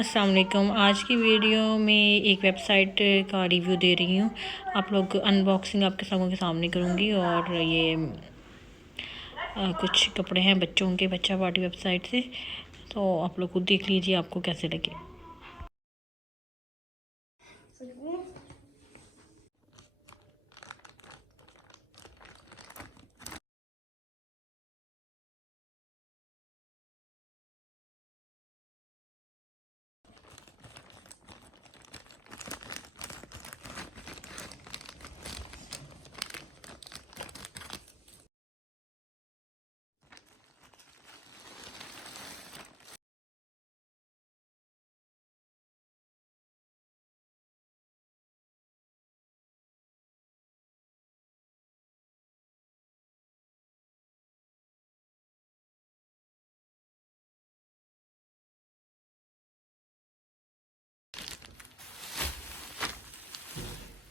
अस्सलाम वालेकुम। आज की वीडियो में एक वेबसाइट का रिव्यू दे रही हूँ। आप लोग अनबॉक्सिंग आपके सबों के सामने करूँगी। और ये कुछ कपड़े हैं बच्चों के, बच्चा पार्टी वेबसाइट से। तो आप लोग खुद देख लीजिए आपको कैसे लगे।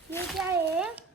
ये क्या है?